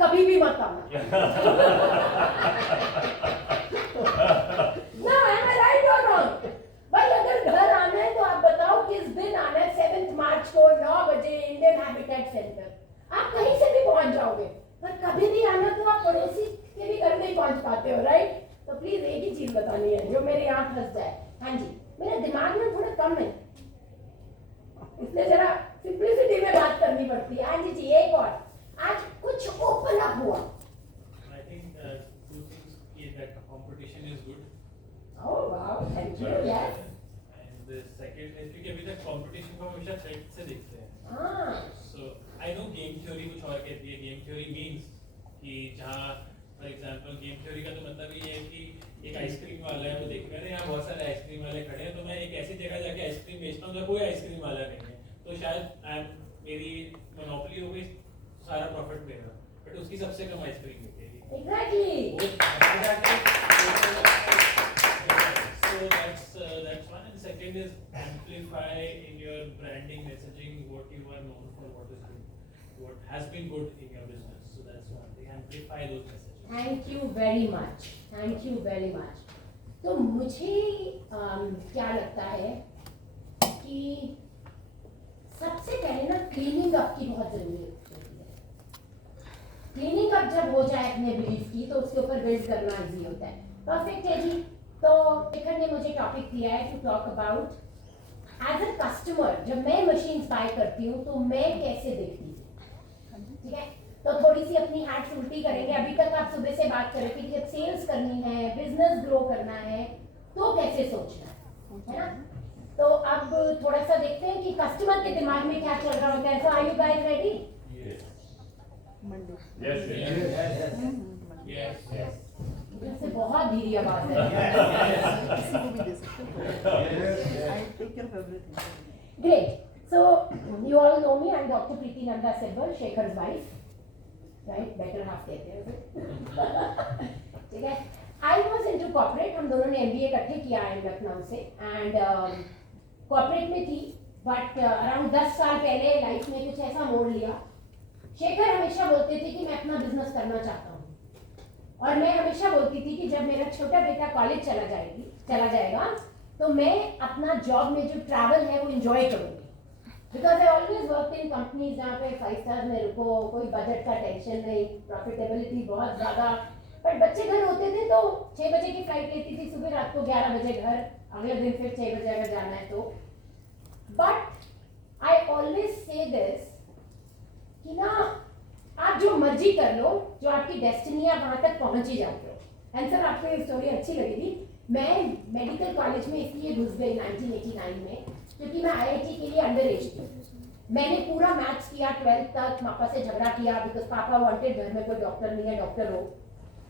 कभी भी मत आना। ना am I right or wrong? भाई अगर घर आना है तो आप बताओ किस दिन आना है। 7 मार्च को 9 बजे इंडियन हैबिटेट सेंटर, आप कहीं से भी पहुंच जाओगे, पर कभी भी आना तो आप पड़ोसी के भी घर नहीं पहुंच पाते हो, राइट? तो प्लीज एक ही चीज बतानी है जो मेरे यहाँ फंस जाए। हाँ जी, मेरे दिमाग में थोड़ा कम है, इसलिए जरा सिंपलिसिटी में बात करनी पड़ती है। हाँ जी, एक और आज कुछ ओपन अप हुआ। I think two things is that competition is good. Oh wow, thank you. Yes. And the second is क्योंकि अभी तक competition को हमेशा threat से देखते हैं. हाँ. So I know game theory कुछ और कहती है. Game theory means कि जहाँ for example game theory का तो मतलब ये है कि एक आइसक्रीम वाला है, वो देख रहे हैं यहाँ बहुत सारे आइसक्रीम वाले खड़े हैं, तो मैं एक ऐसी जगह जाके आइसक्रीम बेचता हूँ जहाँ कोई आइसक्रीम वाला नहीं है, तो शायद मेरी मोनोपोली हो गई, सारा प्रॉफिट मेरा, बट उसकी सबसे कम आइसक्रीम बिकेगी। Exactly. So that's one, and second is amplify in your branding messaging what you are known for, what has been good in your business. So that's one thing, amplify those messages. Thank you very much. Thank you very much. तो मुझे क्या लगता है कि सबसे पहले ना cleaning up की बहुत जरूरत होती है। क्लीनिंग अप जब हो जाए अपने बिलीफ की तो उसके ऊपर बिल्ड करना इजी होता है। परफेक्ट है जी। तो शिखर ने मुझे टॉपिक दिया है to talk about as a customer, जब मैं मशीन बाय करती हूँ तो मैं कैसे देखती हूँ, ठीक है? तो थोड़ी सी अपनी हैट्स उल्टी करेंगे। अभी तक आप सुबह से बात कर रहे थे कि जब सेल्स करनी है, बिजनेस ग्रो करना है, तो कैसे सोचना है ना? तो अब थोड़ा सा देखते हैं कि कस्टमर के दिमाग में क्या चल रहा होता है। So are you guys ready? Yes. से बहुत धीरे आवाज है। किसी को भी दे सकते हो। I take care of everything. Great. So you all know me. I'm Dr. Preeti Nanda Sibal, Shekhar's wife. Right? Better half कहते हैं। ठीक है? I was into corporate. हम दोनों ने MBA इकट्ठे किया है लखनऊ से, and corporate में थी, but around 10 साल पहले लाइफ में कुछ ऐसा मोड़ लिया। शेखर हमेशा बोलते थे कि मैं अपना बिजनेस करना चाहता हूँ, और मैं हमेशा बोलती थी कि जब मेरा छोटा बेटा कॉलेज चला जाएगा तो मैं अपना जॉब में जो ट्रैवल है वो एंजॉय करूँगी। Because I always work in companies जहाँ पे 5 स्टार में रुको, कोई बजट का टेंशन नहीं, प्रॉफिटेबिलिटी बहुत ज़्यादा, बट बच्चे घर होते थे तो 6 बजे की फ्लाइट लेती थी, सुबह रात को 11 बजे घर, अगले दिन फिर 6 बजे अगर जाना है तो। But I always say this कि ना, आप जो मर्जी कर लो, जो आपकी डेस्टिनी है वहां तक पहुंच ही जाते हो। एंड सर आपको ये स्टोरी अच्छी लगेगी। मैं मेडिकल कॉलेज में इसलिए घुस गई 1989 में क्योंकि मैं आईआईटी के लिए अंडर एज थी। मैंने पूरा मैथ्स किया 12th तक, पापा से झगड़ा किया बिकॉज पापा वांटेड घर में कोई डॉक्टर नहीं है, डॉक्टर हो,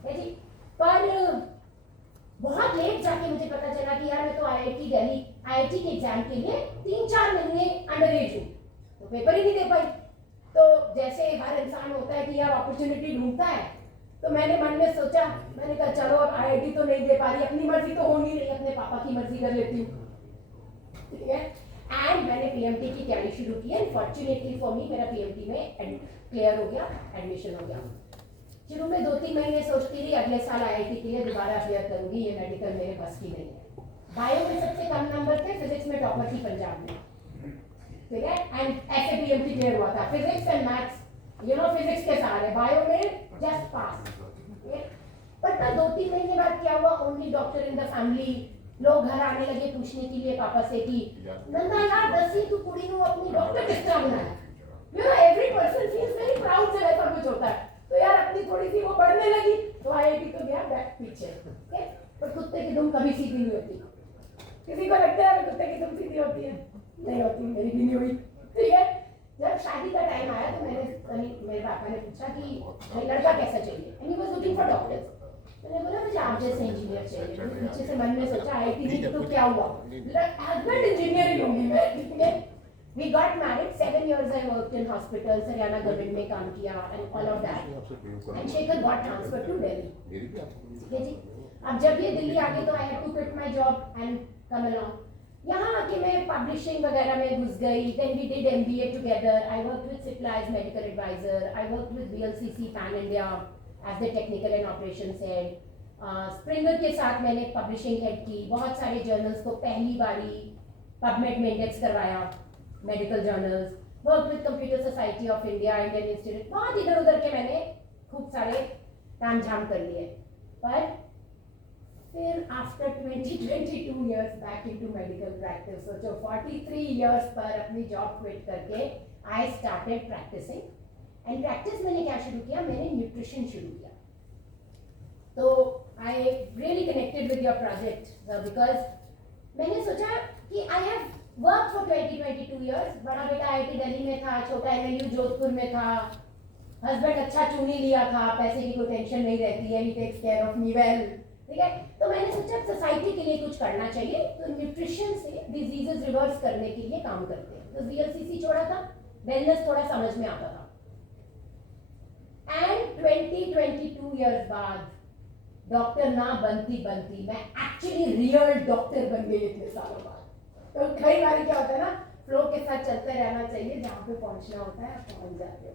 है जी। पर बहुत लेट जाके मुझे पता चला कि यार मैं तो आईआईटी दिल्ली आईआईटी के एग्जाम के लिए 3-4 महीने अंडर एज हूँ, तो पेपर ही नहीं दे पाई। तो जैसे हर इंसान होता है कि यार अपॉर्चुनिटी ढूंढता है, तो मैंने मन में सोचा, मैंने कहा चलो अब आईआईटी तो नहीं दे पा रही, अपनी मर्जी तो होगी नहीं, अपने पापा की मर्जी कर लेती हूँ, ठीक है? एंड मैंने पीएमटी की तैयारी शुरू की, एंड फॉर्चुनेटली फॉर मी मेरा पीएमटी में क्लियर हो गया, एडमिशन हो गया। शुरू में 2-3 महीने सोचती रही अगले साल आईआईटी के लिए दोबारा अप्लाई करूंगी, ये मेडिकल मेरे बस की नहीं है। बायो में सबसे कम नंबर थे, फिजिक्स में टॉपर थी पंजाब में, ठीक है? एंड ऐसे पीएमटी क्लियर हुआ था, फिजिक्स एंड मैथ्स, फिजिक्स के सारे, बायो में जस्ट पास। पर ना 2-3 महीने बाद क्या हुआ, only doctor in the family, लोग घर आने लगे पूछने के लिए पापा से कि नंदा यार 10वीं तू कुड़ी को अपनी डॉक्टर किस तरह बनाया। Every person feels very proud जब ऐसा कुछ होता है। तो यार अपनी थोड़ी सी वो बढ़ने लगी तो आईआईटी तो गया बैक पीछे, ओके? पर कुत्ते की दुम कभी सीधी नहीं होती। किसी को लगता है कुत्ते की दुम सीधी होती है? नहीं होती, मेरी भी नहीं हुई, ठीक है? जब शादी का टाइम आया तो मेरे पापा ने पूछा कि लड़का कैसा चाहिए, and he was looking for doctors. मैंने बोला मुझे आप जैसे इंजीनियर चाहिए। पीछे से मन में सोचा आईआईटी तो क्या हुआ, हस्बैंड इंजीनियरिंग होंगी मैं, ठीक है? We got married, 7 years I worked in hospitals, Haryana government में काम किया and all of that. And Shekhar got transferred to Delhi. ठीक है जी? अब जब ये दिल्ली आ गए तो I had to quit my job and come along. यहाँ आके मैं पब्लिशिंग वगैरह में घुस गई. Then we did MBA together. I worked with Cipla as medical advisor. I worked with VLCC Pan India as the technical and operations head. Springer के साथ मैंने पब्लिशिंग हेड की. बहुत सारे जर्नल्स को पहली बारी पबमेड में इंडेक्स करवाया, medical journals. Work with computer society of India, Indian institute. बहुत इधर उधर के मैंने खूब सारे काम झाम कर लिए. पर फिर after 22 years back into medical practice, सोचो 43 years पर अपनी जॉब क्विट करके I started practicing. And practice मैंने क्या शुरू किया, मैंने न्यूट्रिशन शुरू किया. तो I really connected with your project because मैंने सोचा कि I have work for 22 years. बड़ा बेटा IIT दिल्ली में था, छोटा MLU जोधपुर में था, हस्बैंड अच्छा चुन ही लिया था, पैसे की कोई टेंशन नहीं रहती है, he takes care of me well. ठीक है, तो मैंने सोचा सोसाइटी के लिए कुछ करना चाहिए, तो न्यूट्रिशन से डिजीजेस रिवर्स करने के लिए काम करते हैं. तो VLCC छोड़ा था, वेलनेस थोड़ा समझ में आता था. एंड 22 years बाद डॉक्टर ना बनती मैं एक्चुअली रियल डॉक्टर बन गई इतने सालों बाद. तो कई बार क्या होता है ना, फ्लो के साथ चलते रहना चाहिए, जहाँ पे पहुंचना होता है आप पहुंच जाते हो.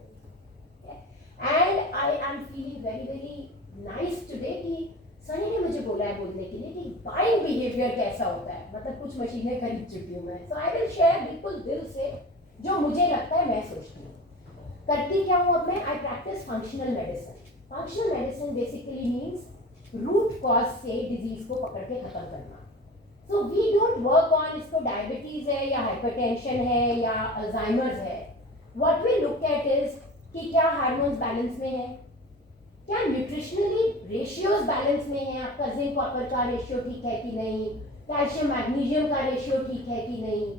And I am feeling very very nice today कि सनी ने मुझे बोला है बोलने के लिए कि बाइंग बिहेवियर कैसा होता है. मतलब कुछ मशीनें खरीद चुकी हूँ मैं. सो आई विल शेयर बिल्कुल दिल से जो मुझे लगता है, मैं सोचती हूँ. करती क्या हूँ अब मैं, I practice functional medicine. Functional medicine basically means root cause से डिजीज को पकड़ के खत्म करना. So we don't work on इसको डायबिटीज है या हाइपरटेंशन है या अल्जाइमर्स है. What we look at is कि क्या हार्मोन्स बैलेंस में है, क्या न्यूट्रिशनली रेशियोज बैलेंस में है, आपका जिंक कॉपर का रेशियो ठीक है कि नहीं, कैल्शियम मैग्नीशियम का रेशियो ठीक है कि नहीं,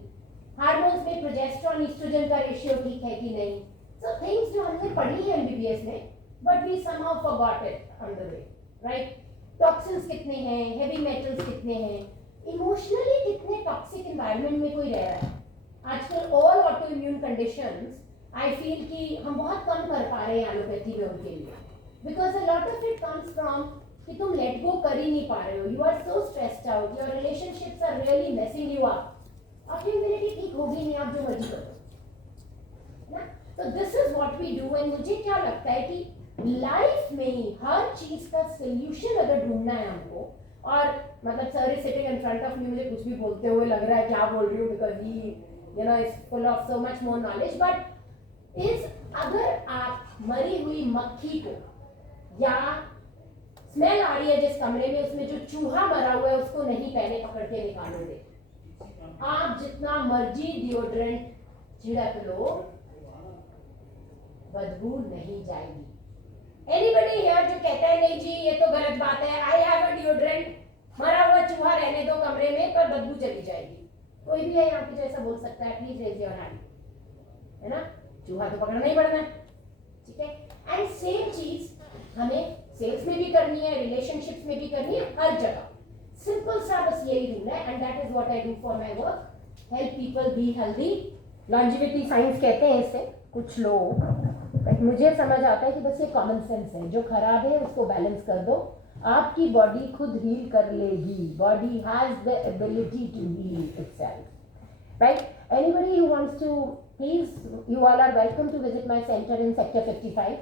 हार्मोन्स में प्रोजेस्टेरॉन ईस्ट्रोजन का रेशियो ठीक है कि नहीं. सो थिंग्स जो हमने पढ़ी है MBBS में, but we somehow forgot it on the way, right. Toxins कितने हैं, हेवी मेटल्स कितने हैं, इमोशनली कितने टॉक्सिक एनवायरनमेंट में कोई रह रहा है. आजकल all auto immune conditions I feel कि हम बहुत कम कर पा रहे हैं एलोपैथी में उनके लिए, because a lot of it comes from कि तुम लेट गो कर ही नहीं पा रहे हो, you are so stressed out, your relationships are really messing you up. आपकी इम्यूनिटी ठीक होगी नहीं, आप जो मर्जी करो ना. तो this is what we do. And मुझे क्या लगता है कि लाइफ में हर चीज का सोल्यूशन अगर ढूंढना है हमको, और मतलब sir is sitting in front of me, मुझे कुछ भी बोलते हुए लग रहा है क्या बोल रही हूँ, because he you know is full of so much more knowledge. But is अगर आप मरी हुई मक्खी को, या स्मेल आ रही है जिस कमरे में, उसमें जो चूहा मरा हुआ है उसको नहीं पहले पकड़ के निकालोगे, आप जितना मर्जी डिओड्रेंट छिड़क लो, बदबू नहीं जाएगी. एनीबडी हियर जो कहता है नहीं जी ये तो गलत बात है, आई हैव अ डिओड्रेंट, मरा हुआ चूहा रहने दो कमरे में पर बदबू चली जाएगी. कोई भी है यहाँ पे जो ऐसा बोल सकता है, प्लीज रेज योर हैंड. है ना, चूहा तो पकड़ना ही पड़ना है. ठीक है. एंड सेम चीज हमें सेल्स में भी करनी है, रिलेशनशिप्स में भी करनी है, हर जगह. सिंपल सा बस यही रूल है. And that is what I do for my work, help people be healthy. Longevity science कहते हैं इसे कुछ लोग, बट मुझे समझ आता है कि बस ये कॉमन सेंस है. जो खराब है उसको बैलेंस कर दो, आपकी बॉडी खुद हील कर लेगी. Body has the ability to heal itself, right. Anybody who wants to, please you all are welcome to visit my centre in sector 55.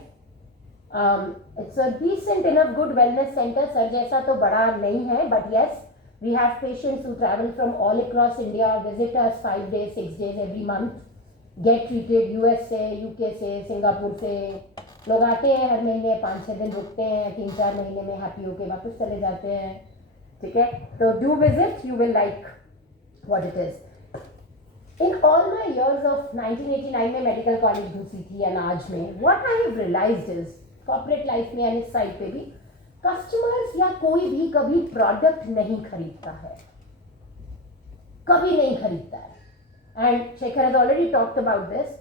It's a decent enough good wellness center. Sir जैसा तो बड़ा नहीं है, but yes, we have patients who travel from all across India, visit us 5 days, 6 days every month, get treated. US से, UK से, Singapore से लोग आते हैं, हर महीने 5-6 दिन रुकते हैं, 3-4 महीने में हैप्पी होके वापस चले जाते हैं. ठीक है, तो do visit, you will like what it is. In all my years of 1989 में मेडिकल कॉलेज घुसी थी, and आज में what I have realized is corporate life में यानी साइड पे भी कस्टमर्स या कोई भी कभी प्रोडक्ट नहीं खरीदता है, कभी नहीं खरीदता है. And Shekhar has already talked about this.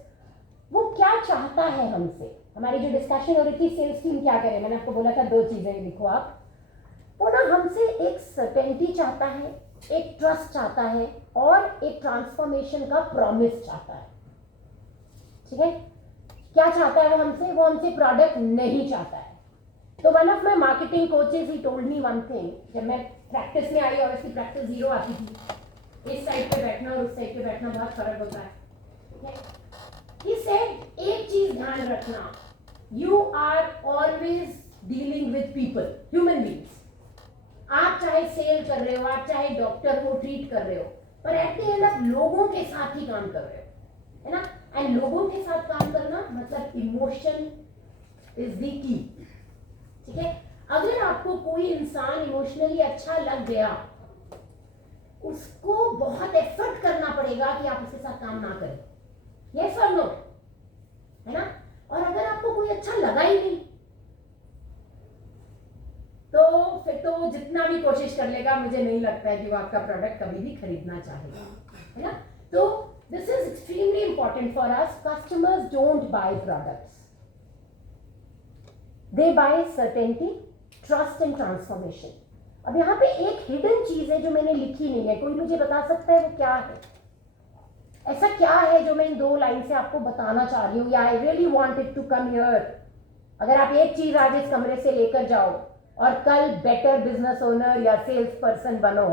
वो क्या चाहता है हमसे, हमारी जो डिस्कशन हो रही थी सेल्स टीम क्या करे, मैंने आपको बोला था 2 चीजें लिखो आप. वो ना हमसे एक सर्टेनिटी चाहता है, एक ट्रस्ट चाहता है, और एक ट्रांसफॉर्मेशन का प्रॉमिस चाहता है. ठीक है, क्या चाहता है वो हमसे? वो हमसे प्रोडक्ट नहीं चाहता है. तो one of my marketing coaches he told me one thing. जब मैं प्रैक्टिस में आई, ऑब्वियसली प्रैक्टिस 0 आती थी, इस साइड पे बैठना और उस साइड पे बैठना बहुत फर्क होता है, ठीक है? He said, एक चीज ध्यान रखना, you are always dealing with people, human beings. आप चाहे सेल कर रहे हो, आप चाहे डॉक्टर को ट्रीट कर रहे हो, पर एट द एंड आप लोगों के साथ ही काम कर रहे हो, है ना? एंड लोगों के साथ काम करना मतलब इमोशन इज द की, ठीक है? अगर आपको कोई इंसान इमोशनली अच्छा लग गया, उसको बहुत एफर्ट करना पड़ेगा कि आप उसके साथ काम ना करें, यस और नो, है ना? और अगर आपको कोई अच्छा लगा ही नहीं, तो फिर तो जितना भी कोशिश कर लेगा, मुझे नहीं लगता है कि वो आपका प्रोडक्ट कभी भी खरीदना चाहेगा, है ना? तो this is extremely important for us. Customers don't buy products, they buy certainty, trust and transformation. अब यहाँ पे एक हिडन चीज है जो मैंने लिखी नहीं है, कोई मुझे बता सकता है वो क्या है? ऐसा क्या है जो मैं इन 2 लाइन से आपको बताना चाह रही हूँ, या I really wanted to come here. अगर आप एक चीज आज इस कमरे से लेकर जाओ और कल बेटर बिजनेस ओनर या सेल्स पर्सन बनो,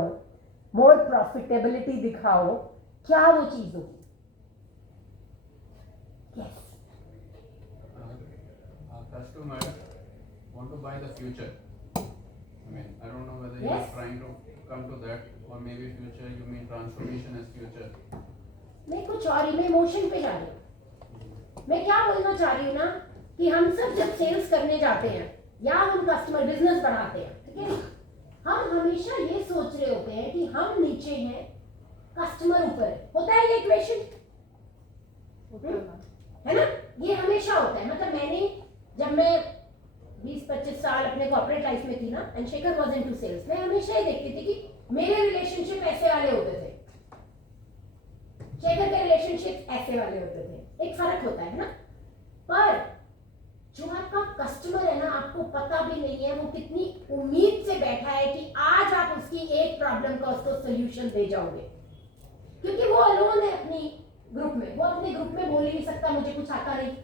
मोर प्रॉफिटेबिलिटी दिखाओ, क्या वो चीज होगी? Yes, Customer want to buy the future. I mean, I don't know whether you Yes. are trying to come to that, or maybe future you mean transformation as future. मैं कुछ और ही, मैं इमोशन पे जा रही हूँ. मैं क्या बोलना चाह रही हूँ ना, कि हम सब जब सेल्स करने जाते हैं या हम कस्टमर बिजनेस बढ़ाते हैं, ठीक है, हम हमेशा ये सोच रहे होते हैं कि हम नीचे हैं, कस्टमर ऊपर है. होता है ये इक्वेशन, है ना? ये हमेशा होता है. मतलब जब मैं 20-25 साल अपने कॉर्पोरेट लाइफ में थी ना, and Shekhar was into sales, मैं हमेशा ये देखती थी कि मेरे रिलेशनशिप ऐसे वाले होते थे, शेखर के रिलेशनशिप ऐसे वाले होते थे. एक फर्क होता है ना? पर जो आपका कस्टमर है ना, आपको पता भी नहीं है वो कितनी उम्मीद से बैठा है कि आज आप उसकी एक प्रॉब्लम का उसको सोल्यूशन दे जाओगे, क्योंकि वो अलोन है अपनी ग्रुप में. वो अपने ग्रुप में बोल ही नहीं सकता मुझे कुछ आता नहीं,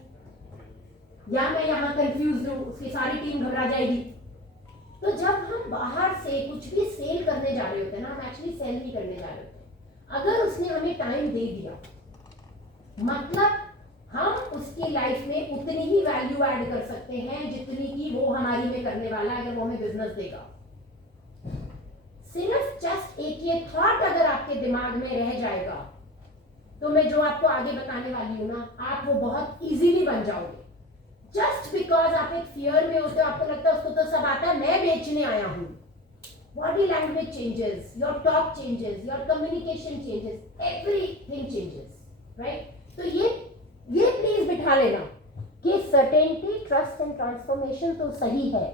या मैं यहाँ कंफ्यूज हूँ, उसकी सारी टीम घबरा जाएगी. तो जब हम बाहर से कुछ भी सेल करने जा रहे होते हैं ना, हम एक्चुअली सेल नहीं करने जा रहे होते. अगर उसने हमें टाइम दे दिया, मतलब हम उसकी लाइफ में उतनी ही वैल्यू ऐड कर सकते हैं जितनी की वो हमारी में करने वाला है, अगर वो हमें बिजनेस देगा. सिर्फ जस्ट एक ये थॉट अगर आपके दिमाग में रह जाएगा, तो मैं जो आपको आगे बताने वाली हूँ ना, आप वो बहुत इजीली बन जाओगे. जस्ट बिकॉज आप एक फियर में होते हो, आपको लगता है उसको तो सब आता है, मैं बेचने आया हूँ. Body language changes, your talk changes, your communication changes, everything changes, right? तो ये प्लीज बिठा लेना कि सर्टेनिटी, ट्रस्ट एंड ट्रांसफॉर्मेशन तो सही है,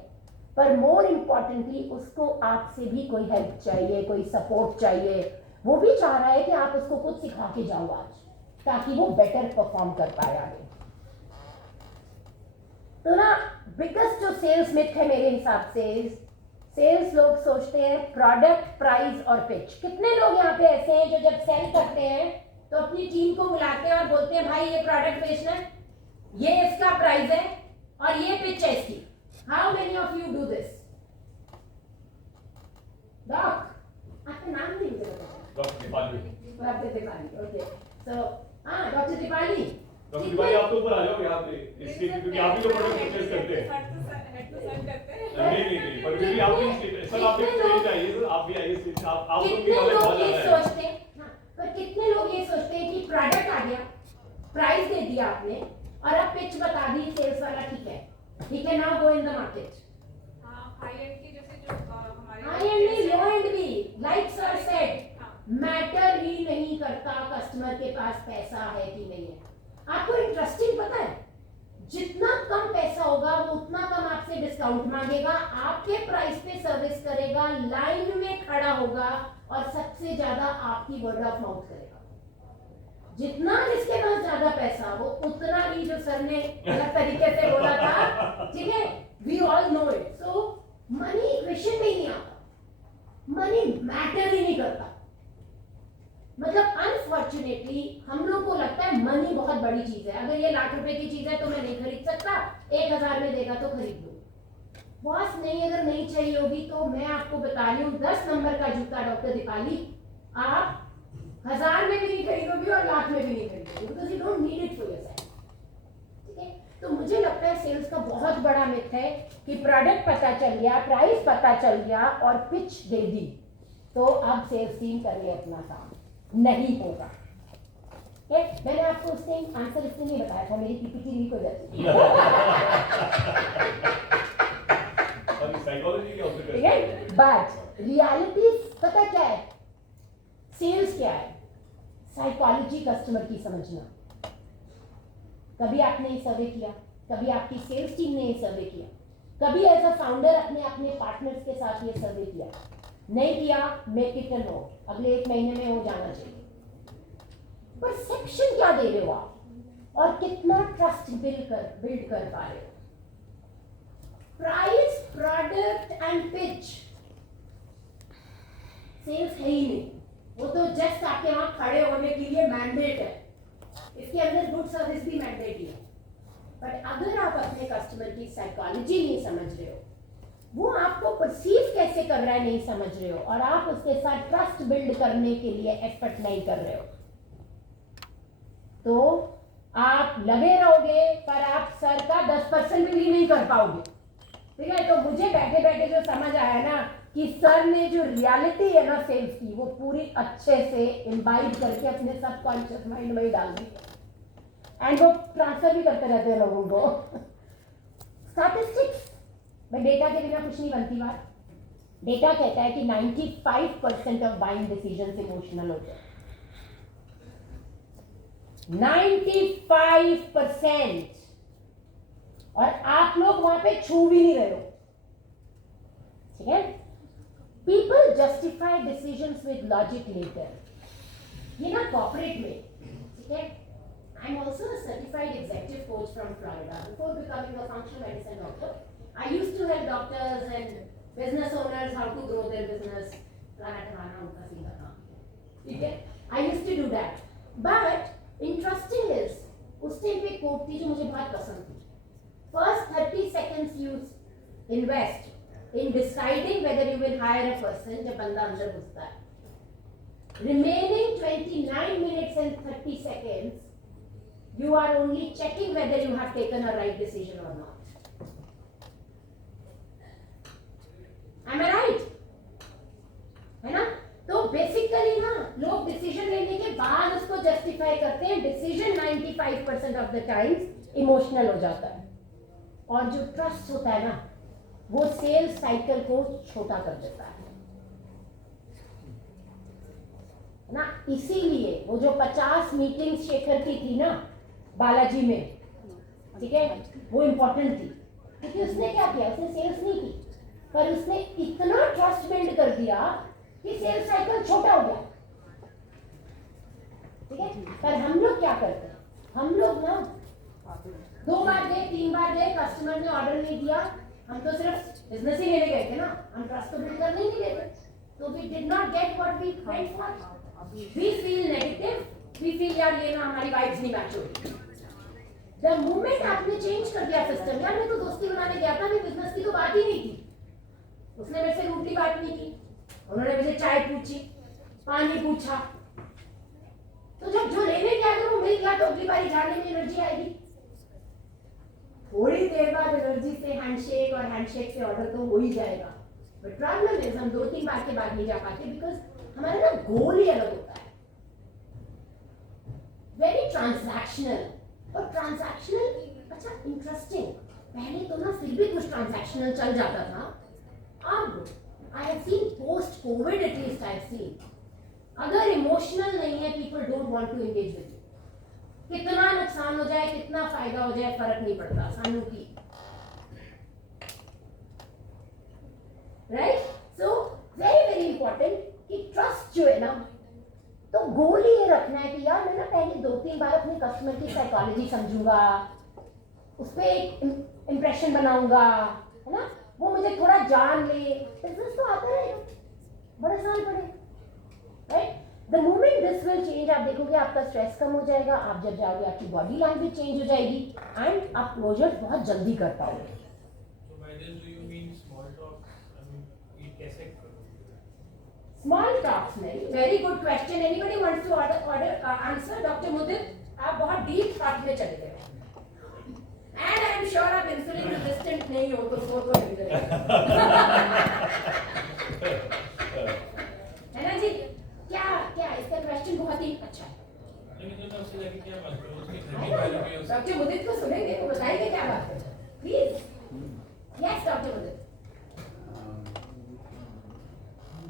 पर मोर इम्पॉर्टेंटली उसको आपसे भी कोई हेल्प चाहिए, कोई सपोर्ट चाहिए. वो भी चाह रहा है कि आप उसको कुछ सिखा के जाओ आज, ताकि वो बेटर परफॉर्म कर पाए आगे. तो ना, बिगेस्ट जो सेल्स मिथ है मेरे हिसाब से, सेल्स लोग सोचते हैं प्रोडक्ट, प्राइस और पिच. कितने लोग यहाँ पे ऐसे हैं जो जब सेल करते हैं तो अपनी टीम को बुलाते हैं और बोलते हैं भाई ये प्रोडक्ट बेचना है, ये इसका प्राइस है और ये पिच है इसकी. How many of you do this? Doc, आपका नाम नहीं मुझे पता. Doctor Deepali. Doctor Deepali, okay. So हाँ, डॉक्टर दीपाली, डॉक्टर दीपाली आप तो ऊपर आ जाओ यहाँ पे, इसलिए क्योंकि आप ही तो प्रोडक्ट परचेज करते हैं. नहीं, पर फिर भी आप भी सर, आप एक पेज आइए सर, आप भी आइए सर, आप लोग की कितने नॉलेज लोग बहुत ये ज्यादा है. सोचते हैं, हाँ, पर कितने लोग ये सोचते हैं कि प्रोडक्ट आ गया, प्राइस दे दिया आपने और अब पिच बता दी सेल्स वाला, ठीक है, now go in the market. High and की जैसे जो हमारे हाई एंड नहीं, लो एंड भी, लाइक सर सेड, मैटर ही नहीं करता कस्टमर के पास पैसा है कि नहीं है. आपको इंटरेस्टिंग पता है, जितना कम पैसा होगा वो उतना कम आपसे डिस्काउंट मांगेगा, आपके प्राइस पे सर्विस करेगा, लाइन में खड़ा होगा और सबसे ज्यादा आपकी वर्ड ऑफ माउथ करेगा. जितना जिसके पास ज्यादा पैसा, वो उतना ही, जो सर ने अलग तरीके से बोला था, ठीक है, we all know it. So money equation में ही नहीं आता, मनी मैटर ही नहीं करता. मतलब अनफॉर्चुनेटली हम लोग को लगता है मनी बहुत बड़ी चीज है. अगर ये लाख रुपए की चीज है तो मैं नहीं खरीद सकता, 1000 में देगा तो खरीद लूं. बॉस नहीं, अगर नहीं चाहिए होगी तो मैं आपको बता रही हूँ 10 नंबर का जूता डॉक्टर दीपाली, आप 1000 में भी नहीं खरीदोगे और लाख में भी नहीं खरीदोगे, because you don't need it for yourself. ठीक है, तो मुझे लगता है सेल्स का बहुत बड़ा मिथ है कि प्रोडक्ट पता चल गया, प्राइस पता चल गया और पिच दे दी तो अब सेल्स टीम कर ले अपना काम। नहीं होगा। मैंने आपको उस टाइम आंसर इसलिए नहीं बताया था, मेरी पीपीटी लीक हो जाती साइकोलॉजी क्या होती ठीक है, बट रियलिटी पता क्या है, सेल्स क्या है, साइकोलॉजी कस्टमर की समझना। कभी आपने ये सर्वे किया, कभी आपकी सेल्स टीम ने ये सर्वे किया, कभी एज अ फाउंडर अपने अपने पार्टनर्स के साथ ये सर्वे किया? नहीं किया, मेक इट अ नोट, अगले 1 महीने में हो जाना चाहिए। परसेप्शन क्या दे रहे हो आप और कितना ट्रस्ट बिल्ड कर पा रहे हो? Price, product and pitch sales है ही नहीं, वो तो जस्ट आपके वहां खड़े होने के लिए मैंडेट है। इसके अंदर गुड सर्विस भी मैंडेट ही है। बट अगर आप अपने कस्टमर की साइकोलॉजी नहीं समझ रहे हो, वो आपको परसीव कैसे कर रहा है नहीं समझ रहे हो, और आप उसके साथ ट्रस्ट बिल्ड करने के लिए एफर्ट नहीं कर रहे हो, तो आप लगे रहोगे पर आप सर का 10% भी नहीं कर पाओगे। ठीक है, तो मुझे बैठे बैठे जो समझ आया ना कि सर ने जो रियलिटी है ना सेल्स की, वो पूरी अच्छे से इम्बाइब करके अपने सबकॉन्शियस माइंड में ही डाल दी, एंड वो ट्रांसफर भी करते रहते हैं लोगों को। स्टैटिस्टिक्स में डेटा के बिना कुछ नहीं बनती बात। डेटा कहता है कि 95% ऑफ बाइंग डिसीजंस इमोशनल होते हैं। 95%, और आप लोग वहां पे छू भी नहीं रहे हो। ठीक है, people justify decisions with logic later. ये ना कॉर्पोरेट में, ठीक है, I am also a certified executive coach from Florida. Before becoming a functional medicine doctor, I used to help doctors and business owners how to grow their business. उनका सीधा काम, ठीक है, I used to do that. But interesting is, उस time पे quote थी जो मुझे बहुत पसंद थी। First 30 seconds you invest in deciding whether you will hire a person, जब बंदा अंदर घुसता है. Remaining 29 minutes and 30 seconds, you are only checking whether you have taken a right decision or not. Am I right? है ना? तो basically ना लोग डिसीजन लेने के बाद उसको जस्टिफाई करते हैं। Decision 95% of the times emotional हो जाता है, और जो ट्रस्ट होता है ना वो सेल्स साइकिल को छोटा कर देता है ना। इसीलिए वो जो 50 मीटिंग शेखर की थी ना बालाजी में, ठीक है, वो इंपॉर्टेंट थी क्योंकि उसने क्या किया, उसने सेल्स नहीं की, पर उसने इतना ट्रस्ट बिल्ड कर दिया कि सेल्स साइकिल छोटा हो गया। ठीक है, पर हम लोग क्या करते हैं, हम लोग ना 2 बार गए, 3 बार गए, कस्टमर ने ऑर्डर नहीं दिया, हम तो सिर्फ बिजनेस ही लेने गए थे ना, हम ट्रस्ट तो बिल्ड करने नहीं गए थे, तो we did not get what we went for. We feel negative, we feel यार ये ना हमारी वाइब्स नहीं मैच हो रही। द मोमेंट आपने चेंज कर दिया सिस्टम, यार मैं तो दोस्ती बनाने गया था, मैं बिजनेस की तो बात ही नहीं की, उसने मेरे से रूटली बात नहीं की, उन्होंने मुझे चाय पूछी, पानी पूछा, तो जब जो लेने गया था वो मिल गया तो अगली बारी जाने में एनर्जी आएगी। थोड़ी देर बाद एनर्जी से हैंडशेक, और हैंडशेक से ऑर्डर तो हो ही जाएगा, बट प्रॉब्लम है हम 2-3 बार के बाद नहीं जा पाते बिकॉज हमारा ना गोल ही अलग होता है, वेरी ट्रांजैक्शनल। और ट्रांजैक्शनल अच्छा इंटरेस्टिंग, पहले तो ना फिर भी कुछ ट्रांजैक्शनल चल जाता था, अब I have seen post covid at least I have seen, अगर इमोशनल नहीं है people don't want to engage with you. कितना नुकसान हो जाए, कितना फायदा हो जाए, फर्क नहीं पड़ता सानू की, right. So very very important कि ट्रस्ट जो है ना, तो गोल ही ये रखना है कि यार मैं ना पहले 2-3 बार अपने कस्टमर की साइकोलॉजी समझूंगा, उस पर एक इंप्रेशन बनाऊंगा, है ना, वो मुझे थोड़ा जान ले, बिजनेस तो आता रहेगा, बड़े साल पड़े, right. The moment this will change, आप देखोगे आपका स्ट्रेस कम हो जाएगा, आप जब जाओगे आपकी बॉडी लैंग्वेज चेंज हो जाएगी, एंड आप क्लोजर बहुत जल्दी कर पाओगे। So by this do you mean small talk? I mean, ये कैसे करोगे? स्मॉल टॉक्स में very good question anybody wants to answer doctor Mudit आप बहुत डीप थॉट में चले गए एंड आई एम श्योर आप इंसुलिन रेजिस्टेंट नहीं हो तो स्कोर को नहीं करेगा है ना जी क्या क्या इसका क्वेश्चन बहुत ही अच्छा है लेकिन तो मैं उससे जाके क्या बात करूं उसके घर की वैल्यू भी है उससे डॉक्टर मुदित को सुनेंगे वो बताएंगे क्या बात है please yes doctor Mudit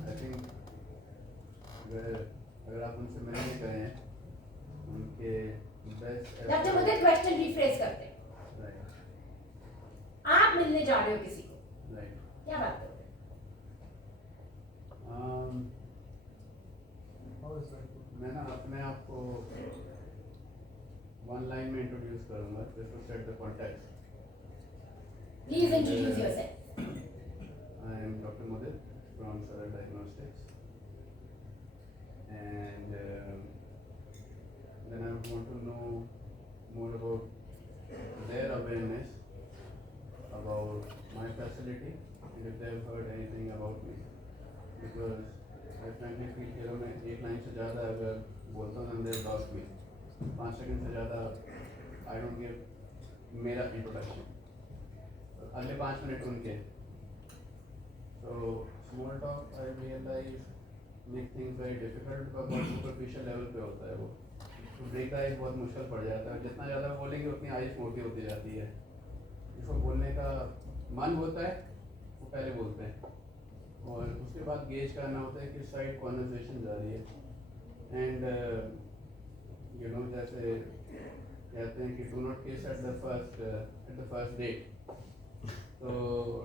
I think अगर आप उनसे मिलने गए हैं उनके बेस्ट डॉक्टर मुदित क्वेश्चन रिफ्रेश करते हैं आप मिलने जा रहे हो किसी को राइट क्या बात करोगे मैं ना अपने आप को वन लाइन में इंट्रोड्यूस करूंगा just to set the context please introduce yourself I am Dr. Mudit from Sarar Diagnostics, and then I want to know more about their awareness about my facility and if they have heard anything about me, because I frankly feel कि मैं एक line से ज़्यादा अगर बोलता हूँ they lost me 5 second से ज़्यादा I don't give मेरा introduction अगले 5 मिनट उनके. So small talk I realize make things very difficult because बहुत superficial level पे होता है वो. तो break the ice बहुत मुश्किल पड़ जाता है. जितना ज़्यादा बोलेंगे उतनी आइस मोटी होती जाती है. जिसको बोलने का मन होता है वो पहले बोलते हैं और उसके बाद गेज करना होता है कि साइड कॉन्वर्सेशन जा रही है. एंड जैसे कहते हैं कि do not kiss at the first date. So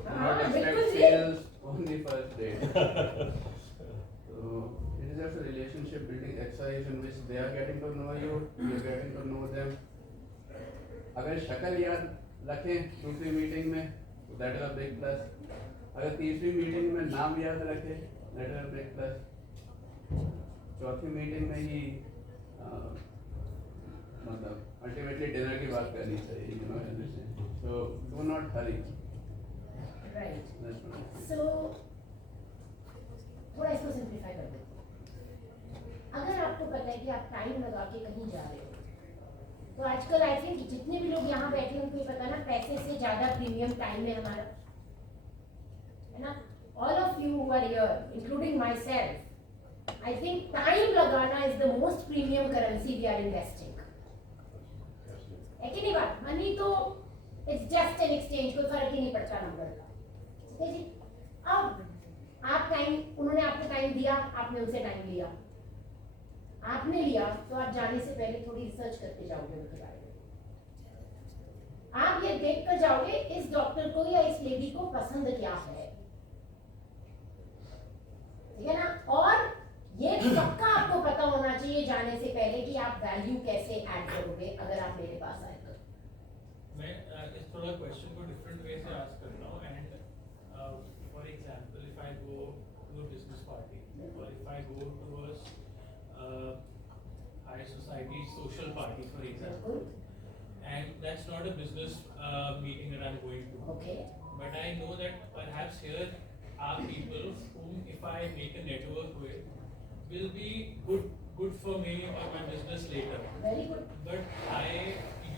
do not expect sales on the first date. So it is just a relationship building exercise in which they are getting to know you, you are getting to know them. अगर शक्ल याद रखें दूसरी meeting में तो that is a big plus. अगर तीसरी meeting में नाम याद रखें that is a big plus. चौथी मीटिंग में ही मतलब अल्टीमेटली डिनर की बात करनी चाहिए, you know everything. So do not hurry. Right That's what I think. सो थोड़ा इसको सिंप्लीफाई कर देते हैं. अगर आपको पता है कि आप टाइम लगा के कहीं जा रहे हो तो आजकल आई थिंक जितने भी लोग यहाँ बैठे हैं उनको ये पता है ना पैसे से ज़्यादा प्रीमियम टाइम है हमारा, है ना. All of you who are here including myself I think time लगाना is the most premium currency we are investing. है कि नहीं बात. मनी तो इट्स जस्ट एन एक्सचेंज, कोई फर्क ही नहीं पड़ता नंबर का. ठीक है जी. अब आप टाइम उन्होंने आपको टाइम दिया, आपने उनसे टाइम लिया. आपने लिया तो आप जाने से पहले थोड़ी रिसर्च करके जाओगे उनके बारे में. आप ये देख कर जाओगे इस डॉक्टर को या इस लेडी को पसंद क्या है. ठीक है ना. और ये पक्का आपको पता होना चाहिए जाने से पहले कि आप वैल्यू कैसे ऐड करोगे अगर आप मेरे पास आए तो. मैं इस थोड़ा क्वेश्चन को डिफरेंट वे से आस्क करता हूँ. And for example if I go to a business party और if I go to a high society social party for example, and that's not a business meeting that I'm going to. Okay. But I know that perhaps here are people whom if I make a network with will be good for me or my business later. Very good. But I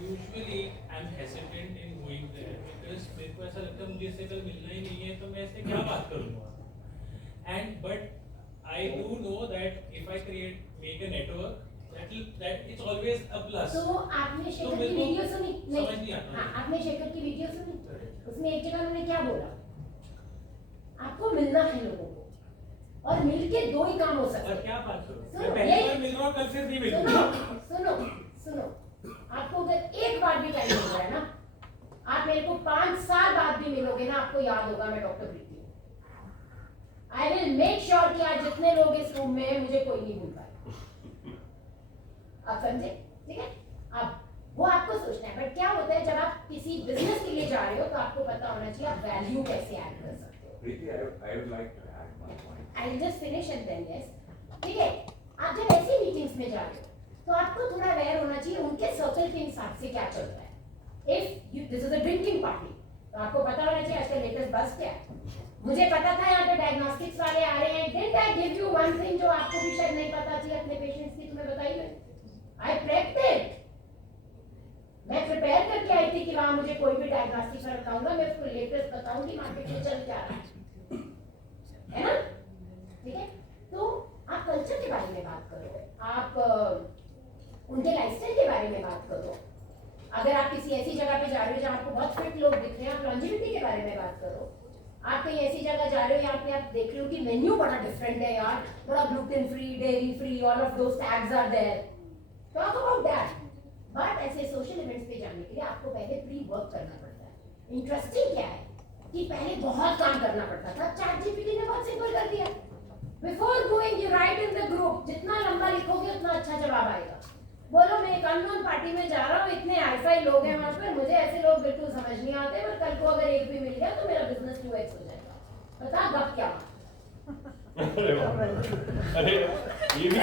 usually am hesitant in going there because मेरे को ऐसा लगता है मुझे इससे कल मिलना ही नहीं है तो मैं इससे क्या बात करूँगा. And but I do know that if I make a network that it's always a plus. तो आपने शेखर की वीडियो सुनी? समझ नहीं आता. हाँ, आपने शेखर की वीडियो सुनी? उसमें एक जगह उन्होंने क्या बोला, आपको मिलना है लोगों को और मिलके दो ही काम हो सकते और हैं. क्या बात करूँ. सुनो, मैं पहली ये- बार मिल रहा हूँ कल फिर नहीं सुनो मिलूँगा. सुनो आपको अगर एक बार भी टाइम मिल रहा है ना, आप मेरे को 5 साल बाद भी मिलोगे ना, आपको याद होगा मैं डॉक्टर प्रीति हूँ. आई विल मेक श्योर कि आज जितने लोग इस रूम में हैं मुझे कोई नहीं भूल पाए. आप समझे? ठीक है. अब वो आपको सोचना है. बट क्या होता है जब आप किसी बिजनेस के लिए जा रहे हो तो आपको पता होना चाहिए आप वैल्यू कैसे ऐड कर सकते हो. Preeti, I would like to add one point. I just finish and then yes. ठीक है. आप जब ऐसी मीटिंग्स में जा रहे हो तो आपको थोड़ा अवेयर होना चाहिए उनके सर्कल के हिसाब से क्या चल रहा है. If this is a drinking party तो आपको पता होना चाहिए आजकल लेटेस्ट बस क्या है. मुझे पता था यहाँ पे डायग्नोस्टिक्स वाले आ रहे हैं, didn't I give you one thing जो आपको भी शायद नहीं पता थी अपने पेशेंट्स की, तुम्हें बताई मैंने? आई प्रेप्ड इट, मैं प्रिपेयर करके आई थी कि वहां मुझे कोई भी डायग्नोस्टिक का बताऊंगा, मैं उसको लेटेस्ट बताऊंगी मार्केट में चल क्या रहा है ना? ठीक है, तो आप कल्चर के बारे में बात करो, आप उनके लाइफस्टाइल के बारे में बात करो। अगर आप किसी ऐसी जगह पे जा रहे हो जहाँ आपको बहुत फिट लोग दिख रहे हैं, आप लॉन्जिविटी के बारे में बात करो। आप कहीं ऐसी जगह जा रहे हो यहाँ पे आप देख रहे हो कि मेन्यू बड़ा डिफरेंट है यार, बड़ा gluten free, dairy free, all of those tags are there, talk about that. But ऐसे सोशल इवेंट्स पे जाने के लिए आपको पहले प्री वर्क करना पड़ता है। इंटरेस्टिंग क्या है कि पहले बहुत काम करना पड़ता था, चैट जीपीटी ने बहुत सिंपल कर दिया। Before going you right in the group, जितना लंबा लिखोगे उतना अच्छा जवाब आएगा। बोलो मैं एक अननोन पार्टी में जा रहा हूँ, इतने हाईफाई लोग हैं वहां पर, मुझे ऐसे लोग बिल्कुल समझ नहीं आते, पर कल को अगर एक भी मिल गया तो मेरा बिजनेस 2x हो जाएगा। बता गप क्या? अरे वाह, अरे ये भी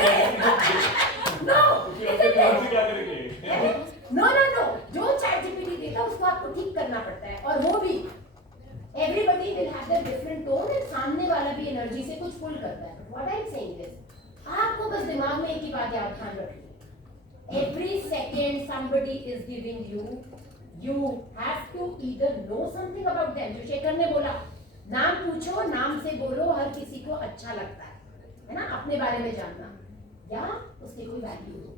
नो क्या करेंगे? नो नो नो, जो चैट जीपीटी देता है उसको आपको ठीक करना पड़ता है, और वो भी everybody will have their different tone, and सामने वाला भी एनर्जी से कुछ पुल करता है। What I am saying is, आपको बस दिमाग में एक ही बात याद ध्यान रखनी, every second somebody is giving you have to either know something about them। जो शेखर ने बोला, नाम पूछो, नाम से बोलो, हर किसी को अच्छा लगता है ना अपने बारे में जानना, या उसकी कोई वैल्यू हो।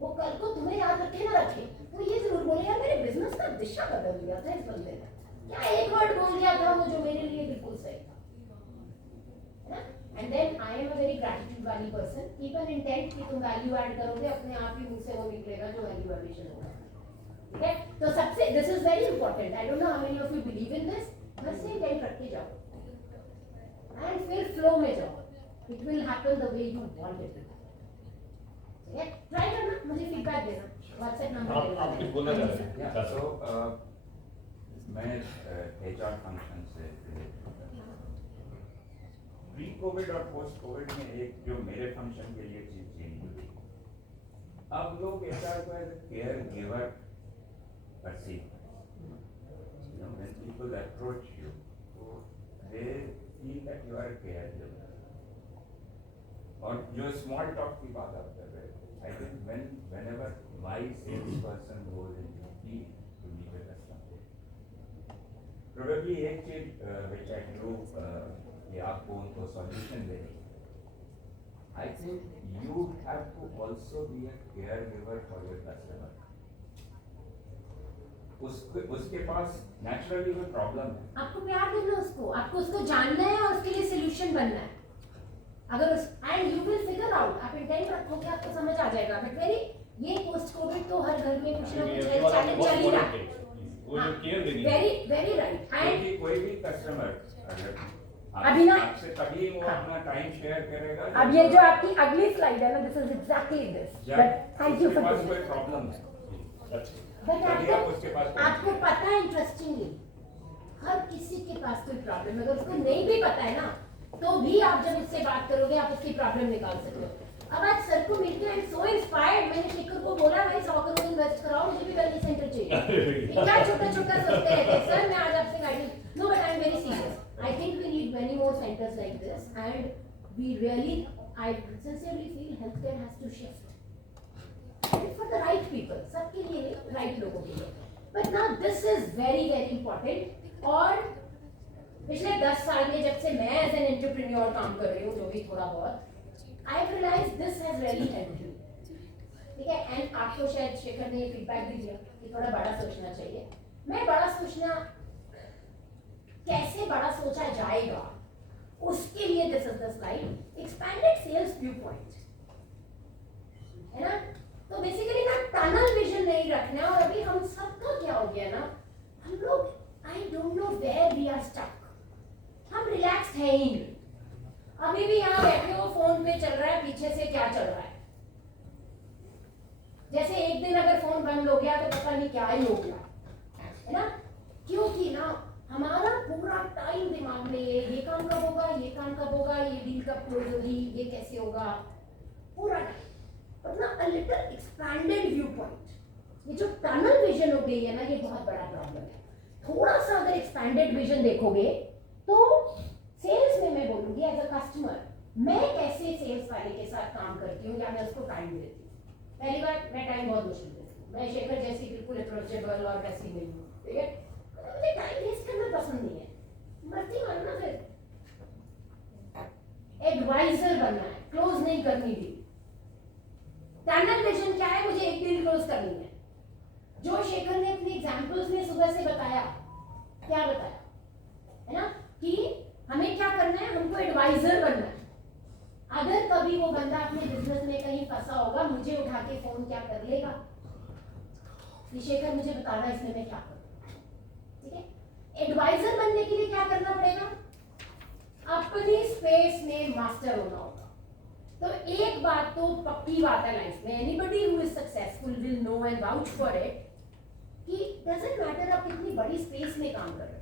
वो कल को तुम्हें याद रखे ना रखे, वो ये जरूर बोले यार मेरे बिजनेस का दिशा बदल दिया था इस बंदे ने, क्या एक वर्ड बोल दिया था वो जो मेरे लिए बिल्कुल सही था, है ना? And then I am a very gratitude वाली person, keep an intent कि तुम वैल्यू ऐड करोगे, अपने आप ही मुंह से वो निकलेगा जो वैल्यू एडिशन होगा। ठीक है, तो सबसे this is very important, I don't know how many of you believe in this, बस से इंटेंट रख के जाओ एंड फिर फ्लो में जाओ, it will happen the way you want it. ठीक है, ट्राई करना, मुझे फीडबैक देना, व्हाट्सएप नंबर आप कुछ बोलना चाह रहे हैं? तो मैं एचआर फंक्शन से प्री कोविड और पोस्ट कोविड में एक जो मेरे फंक्शन के लिए चीज चेंज हुई, अब लोग एचआर को as a caregiver perceive, when people approach you तो they feel that you are caregiver. और जो स्मॉल टॉक की बात आप कर रहे थे, I think whenever my sales person goes in to meet the customer, probably एक चीज व्हिच आई डू कि आपको उनको सॉल्यूशन देनी, I think you have to also be a care giver for your customer. उसके पास नेचुरली कोई problem है, आपको प्यार देना उसको, आपको उसको जानना है और उसके लिए सॉल्यूशन बनना है। अगर उस and you will figure out, आप इंटेंट रखोगे आपको समझ आ जाएगा। बट वेरी ये पोस्ट कोविड तो हर घर में कुछ ना कुछ है, चैलेंज चल ही रहा है। वो जो केयर देनी वेरी वेरी राइट। एंड कोई भी कस्टमर अभी ना आपसे तभी वो अपना टाइम शेयर करेगा। अब ये जो आपकी अगली स्लाइड है ना, this is exactly this, but thank you for कोई प्रॉब्लम है, बट तभी आप उसके पास आपको पता है इंटरेस्टिंगली हर किसी के पास कोई प्रॉब्लम है, अगर उसको नहीं भी पता है ना तो भी आप जब उससे बात करोगे आप उसकी प्रॉब्लम निकाल सकते हो। अब आज सर को मिलके आई एम सो इंस्पायर्ड, मैंने शेखर को बोला भाई 100 करोड़ इन्वेस्ट कराओ, मुझे भी वेलनेस सेंटर चाहिए। क्या छोटा छोटा सोचते रहते हैं सर, मैं आज आपसे guidance no, but I am very serious, I think we need many more centres like this, and we really, I sincerely feel health care has to shift for the right people, सबके लिए, right लोगों के लिए। But now this is very very important, और पिछले 10 साल में जब से मैं एज एन एंटरप्रेन्योर काम कर रही हूँ, जो भी थोड़ा बहुत, I realize this has really helped you। ठीक है, एंड आपको शायद शेखर ने फीडबैक भी दिया कि थोड़ा बड़ा सोचना चाहिए। मैं बड़ा सोचना, कैसे बड़ा सोचा जाएगा उसके लिए this is the slide, expanded sales viewpoint, है ना? तो बेसिकली ना टनल विजन नहीं रखना है, और अभी हम सबका क्या हो गया ना, हम लोग I don't know where we are stuck, हम रिलैक्स्ड है ही नहीं। अभी भी यहाँ बैठे हो, फोन पे चल रहा है, पीछे से क्या चल रहा है, जैसे एक दिन अगर फोन बंद हो गया तो पता नहीं क्या ही हो गया, है ना? क्योंकि ना हमारा पूरा टाइम दिमाग में ये काम कब होगा, ये काम कब होगा, ये डील कब क्लोज होगी, ये कैसे होगा, पूरा टाइम। और ना a little expanded view point, ये जो टनल विजन हो गई है ना, ये बहुत बड़ा प्रॉब्लम है। थोड़ा सा अगर एक्सपैंडेड विजन देखोगे तो बिजनेस में मैं बोलूंगी एज अ कस्टमर मैं कैसे सेल्स वाले के साथ काम करती हूँ या मैं उसको टाइम देती हूँ। पहली बात, मैं टाइम बहुत मुश्किल देती हूँ। मैं शेखर जैसी बिल्कुल अप्रोचेबल और वैसी नहीं हूँ, ठीक है। मुझे टाइम वेस्ट करना पसंद नहीं है, मस्ती मारना फिर। एडवाइजर बनना है, क्लोज नहीं करनी थी। टनल विजन क्या है, मुझे एक दिन क्लोज करनी है। जो शेखर ने अपने एग्जांपल्स में सुबह से बताया, क्या बताया है ना, कि हमें क्या करना है, हमको एडवाइजर बनना है। अगर कभी वो बंदा अपने बिजनेस में कहीं फंसा होगा, मुझे उठा के फोन क्या कर लेगा कि शेखर मुझे बताना इसमें मैं क्या करूं, ठीक है। एडवाइजर बनने के लिए क्या करना पड़ेगा, अपनी स्पेस में मास्टर होना होगा। तो एक बात तो पक्की बात है लाइफ में, anybody who is successful will know and vouch for it, कि डजंट मैटर आप कितनी बड़ी स्पेस में काम कर रहे हो,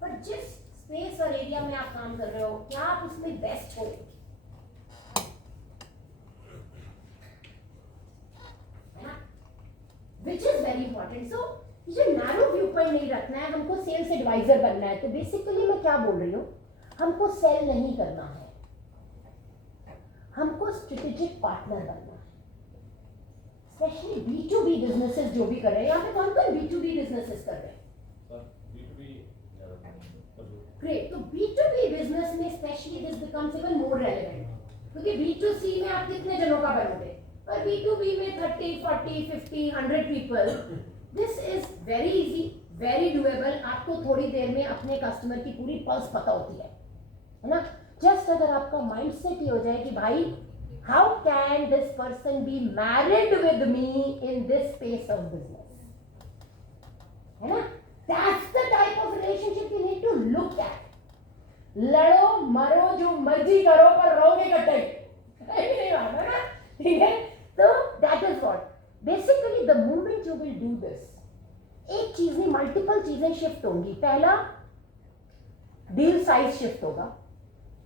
पर जिस स्पेस और एरिया में आप काम कर रहे हो, क्या आप उसमें बेस्ट हो, है ना, विच इज वेरी इंपॉर्टेंट। सो ये नैरो व्यू पॉइंट नहीं रखना है, हमको सेल्स एडवाइजर बनना है। तो बेसिकली मैं क्या बोल रही हूँ, हमको सेल नहीं करना है, हमको स्ट्रेटेजिक पार्टनर बनना है। स्पेशली B2B बिजनेसेस जो भी कर रहे हैं, यहाँ पे कौन-कौन B2B बिजनेसेस कर रहे हैं? ग्रेट। तो B2B बिजनेस में specially this becomes even more relevant, क्योंकि B2C में आप कितने जनों का बनोगे, पर B2B में 30, 40, 50, 100 people, this is very easy, very doable. आपको थोड़ी देर में अपने कस्टमर की पूरी पल्स पता होती है ना। जस्ट अगर आपका माइंडसेट ये हो जाए कि भाई how can this person be married with me in this space of business, है ना, that's the type of relationship you need to look at. लड़ो मरो जो मर्जी करो, पर रहोगे इकट्ठे, नहीं बात है ना, ठीक है। तो that is what basically the moment you will do this, एक चीज नहीं मल्टीपल चीजें शिफ्ट होंगी। पहला, डील साइज शिफ्ट होगा,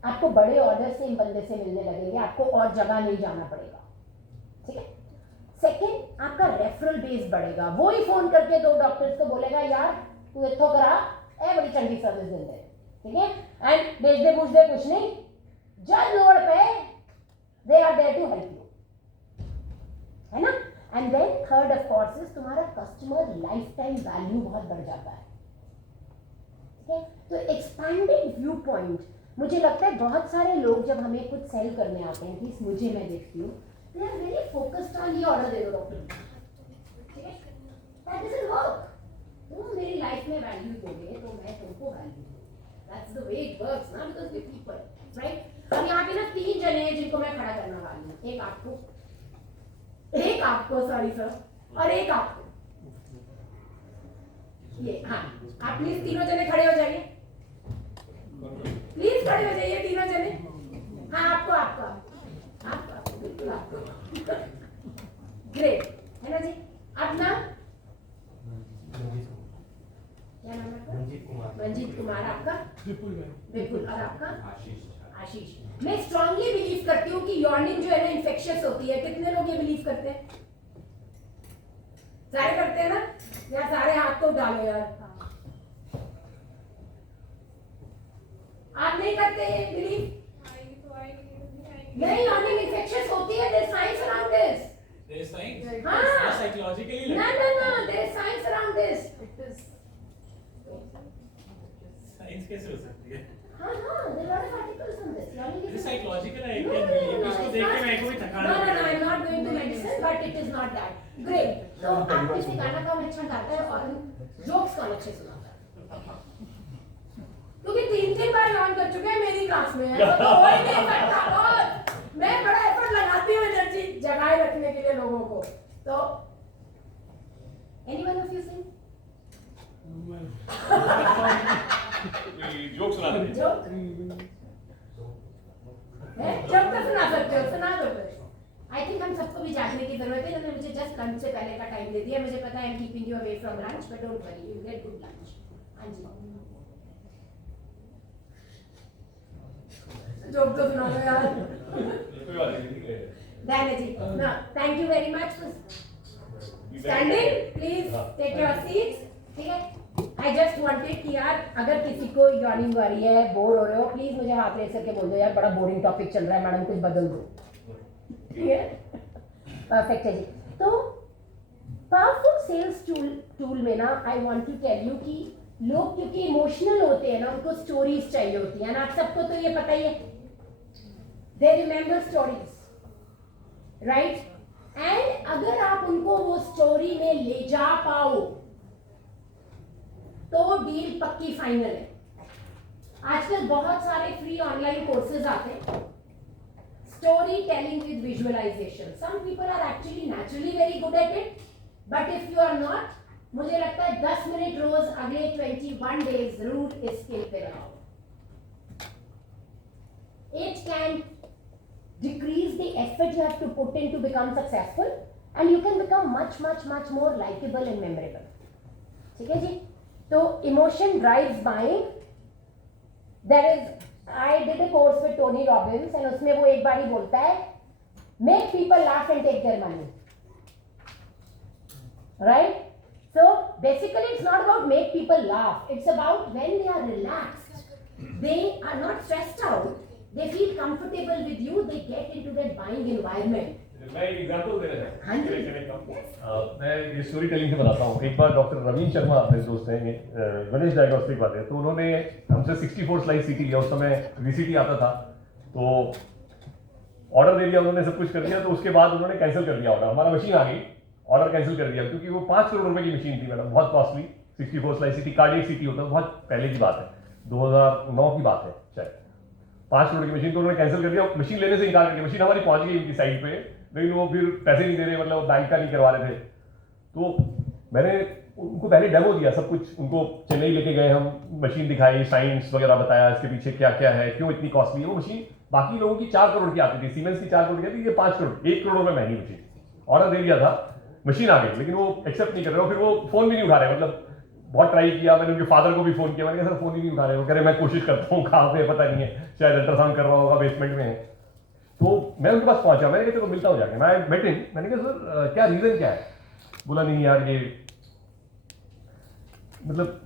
आपको बड़े ऑर्डर से इन बंदे से मिलने लगेंगे, आपको और जगह नहीं जाना पड़ेगा, ठीक है। सेकंड, आपका रेफरल बेस बढ़ेगा, वो ही फोन करके 2 डॉक्टर्स को बोलेगा यार तू इतो करा, ए बड़ी चंगी सर्विस दे दे, ठीक है, एंड भेज दे पूछ दे कुछ नहीं, जब लोड़ पे they are there to help you, है ना। And then third of course is तुम्हारा कस्टमर लाइफ टाइम वैल्यू बहुत बढ़ जाता है, ठीक है। तो एक्सपैंडेड व्यू पॉइंट, मुझे लगता है बहुत सारे लोग जब हमें कुछ सेल करने आते हैं, कि मुझे मैं देखती हूँ, they are very focused on ये ऑर्डर दे दो डॉक्टर, ठीक है, दैट डजंट वर्क। तुम मेरी लाइफ में वैल्यू दोगे तो मैं तुमको वैल्यू दूंगी, that's the way it works ना, बिकॉज़ वी पीपल, राइट। अब यहाँ पे ना 3 जने हैं जिनको मैं खड़ा करना वाली हूँ, एक आपको सॉरी सर, और एक आपको, ये हाँ, आप प्लीज तीनों जने खड़े हो जाइए, प्लीज खड़े हो जाइए तीनों जने। हाँ आपको बिल्कुल आपको ग्रेट, है ना जी। अपना क्या नाम है आपका? रंजीत कुमार। आपका? बिल्कुल। और आपका? आशीष। मैं स्ट्रांगली बिलीव करती हूँ कि यॉर्निंग जो है ना इन्फेक्शियस होती है। कितने लोग ये बिलीव करते हैं? सारे करते हैं ना, या सारे हाथ तो डालो यार। आप नहीं करते ये बिलीव? नहीं, यॉर्निंग इन्फेक्शियस होती है। There is science around this. There is science? हां, psychologically no, there is science around this. Science कैसे हो सकती है? हाँ, there are articles on this. It is psychological. I can believe. इसको देख के मैं कोई थकान No, I'm not going to medicine, but it is not that. Great. तो आप किसी गाना कौन अच्छा गाता है और जोक्स कौन अच्छे सुनाता है? क्योंकि 3 बार लॉन्च कर चुके हैं मेरी क्लास में, तो हो ही नहीं सकता। और मैं बड़ा एफर्ट लगाती हूँ एनर्जी जगाए रखने के लिए लोगों को। तो anyone of you sing? Joke सुना दे। जोक तो सुना सकते हो, सुना दो फिर। आई थिंक हम सबको भी जागने की जरूरत है। उन्होंने मुझे जस्ट लंच से पहले का टाइम दे दिया। मुझे पता है I am keeping you away from lunch, but don't worry, you get good lunch. हाँ जी, जोक तो सुना दो यार। कोई बात नहीं। Dana ji, no, thank you very much for standing. Please take your seats. ठीक है? आई जस्ट वांटेड कि यार अगर किसी को यॉर्निंग आ रही है, बोर हो रहे हो, प्लीज मुझे हाथ रेस करके बोल दो यार बड़ा बोरिंग टॉपिक चल रहा है मैडम, कुछ बदल दो। ठीक है, परफेक्ट है जी। तो पावरफुल सेल्स टूल में ना I want to tell you कि लोग क्योंकि इमोशनल होते हैं ना, उनको स्टोरीज चाहिए होती है ना, आप सबको तो ये पता ही है, they remember stories, right? And अगर आप उनको वो स्टोरी में ले जा पाओ तो डील पक्की फाइनल है। आजकल बहुत सारे फ्री ऑनलाइन कोर्सेज आते हैं, storytelling with visualisation. Some people are actually naturally very good at it, but if you are not, मुझे लगता है 10 मिनट रोज अगले 21 डेज जरूर इस स्किल पे लगाओ। It can decrease the effort you have to put in to become successful, and you can become much more likable and memorable. ठीक है जी? तो emotion drives buying. There is, I did a course with Tony Robbins and उसमें वो एक बार ही बोलता है, make people laugh and take their money. Right? So basically it's not about make people laugh. It's about when they are relaxed, they are not stressed out. They feel comfortable with you. They get into that buying environment. मैं एक example दे रहा हाँ जी। मैं ये story telling से बताता हूँ। एक बार डॉक्टर रवीन शर्मा मेरे दोस्त हैं, ये गणेश डायग्नोस्टिक वाले, तो उन्होंने हमसे 64 स्लाइस सीटी लिया। उस समय वीसीटी आता था, तो ऑर्डर दे दिया उन्होंने, सब कुछ कर दिया। तो उसके बाद उन्होंने कैंसिल कर दिया ऑर्डर। हमारा मशीन आ गई, ऑर्डर कैंसिल कर दिया, क्योंकि वो 5 करोड़ रुपए की मशीन थी मैडम, बहुत कॉस्टली। 64 स्लाइस सीटी, कार्डियक सीटी होता है, बहुत पहले की बात है, 2009 की बात है शायद। 5 करोड़ की मशीन, तो उन्होंने कैंसिल कर दिया। मशीन लेने से इनकार कर दिया। मशीन हमारी पहुंच गई उनकी साइट पे, लेकिन वो फिर पैसे नहीं दे रहे, मतलब बैंक का नहीं करवा रहे थे। तो मैंने उनको पहले डेमो दिया, सब कुछ उनको चेन्नई लेके गए हम, मशीन दिखाई, साइंस वगैरह बताया, इसके पीछे क्या क्या है, क्यों इतनी कॉस्टली है। वो मशीन बाकी लोगों की 4 करोड़ की आती थी, सीमेंस की 4 करोड़ की आती थी, ये 5 करोड़, 1 करोड़ रुपए महंगी मशीन। ऑर्डर दे दिया था, मशीन आ गई, लेकिन वो एक्सेप्ट नहीं कर रहे। फिर वो फोन भी नहीं उठा रहे, मतलब बहुत ट्राई किया मैंने, उनके फादर को भी फोन किया, मैंने कहा सर फोन ही नहीं उठा रहे। वो कह रहे मैं कोशिश करता हूँ, कहाँ पे पता नहीं है, शायद अल्ट्रासाउंड कर रहा होगा, बेसमेंट में है। तो मैं उनके पास पहुंचा, मैंने कहा चलो मिलता हूँ जाके। मैं मेट इन, मैंने कहा सर क्या रीजन क्या है? बोला नहीं यार, ये मतलब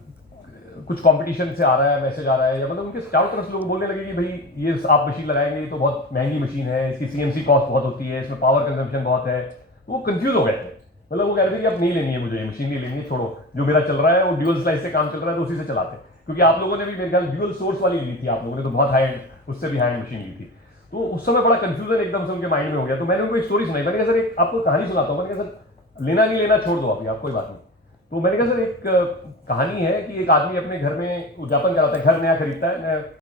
कुछ कंपटीशन से आ रहा है, मैसेज आ रहा है, या मतलब उनके चारों तरफ से लोग बोलने लगे कि भाई ये आप मशीन लगाएंगे तो बहुत महंगी मशीन है, इसकी सीएमसी कॉस्ट बहुत होती है, इसमें पावर कंजम्पशन बहुत है। वो कंफ्यूज हो गए थे, मतलब वो कह रहे थे कि अब नहीं लेनी है मुझे, ये मशीन नहीं लेनी है, छोड़ो, जो मेरा चल रहा है वो ड्यूअल स्लाइस से काम चल रहा है, तो उसी से चलाते। क्योंकि आप लोगों ने भी मेरे ख्याल ड्यूअल सोर्स वाली ली थी, आप लोगों ने तो बहुत हाई एंड, उससे भी हाई एंड मशीन ली थी। तो उस समय बड़ा कंफ्यूजन एकदम से उनके माइंड में हो गया। तो मैंने उनको एक स्टोरी सुनाई, मैंने कहा सर एक आपको कहानी सुनाता हूँ। मैंने कहा सर लेना नहीं लेना छोड़ दो अभी, आप कोई बात नहीं। तो मैंने कहा सर एक कहानी है कि एक आदमी अपने घर में उद्यापन कराता है, घर नया खरीदता है,